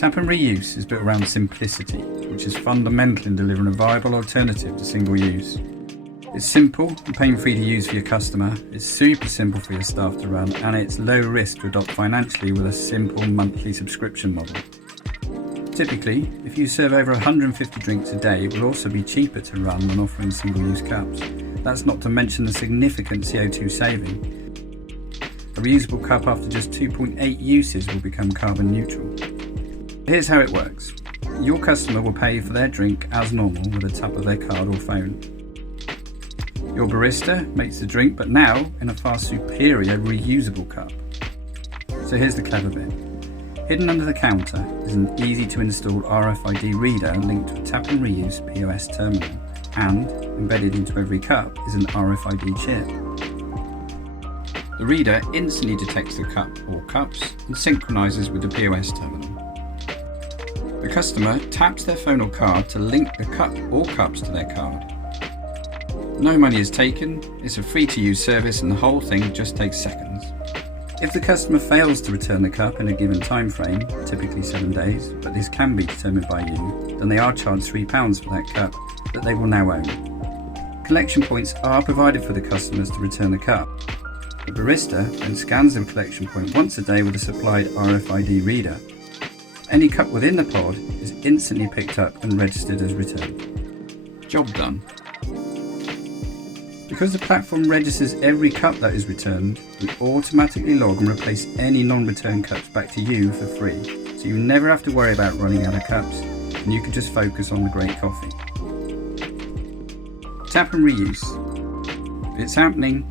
Tap and Reuse is built around simplicity, which is fundamental in delivering a viable alternative to single use. It's simple and pain-free to use for your customer, it's super simple for your staff to run, and it's low risk to adopt financially with a simple monthly subscription model. Typically, if you serve over 150 drinks a day, it will also be cheaper to run than offering single-use cups. That's not to mention the significant CO2 saving. A reusable cup after just 2.8 uses will become carbon neutral. Here's how it works. Your customer will pay for their drink as normal with a tap of their card or phone. Your barista makes the drink, but now in a far superior reusable cup. So here's the clever bit. Hidden under the counter is an easy to install RFID reader linked to a Tap and Reuse POS terminal, and embedded into every cup is an RFID chip. The reader instantly detects the cup or cups and synchronizes with the POS terminal. The customer taps their phone or card to link the cup or cups to their card. No money is taken, it's a free-to-use service and the whole thing just takes seconds. If the customer fails to return the cup in a given time frame, typically 7 days, but this can be determined by you, then they are charged £3 for that cup that they will now own. Collection points are provided for the customers to return the cup. The barista then scans the collection point once a day with a supplied RFID reader. Any cup within the pod is instantly picked up and registered as returned. Job done. Because the platform registers every cup that is returned, we automatically log and replace any non-return cups back to you for free, so you never have to worry about running out of cups, and you can just focus on the great coffee. Tap and Reuse. It's happening.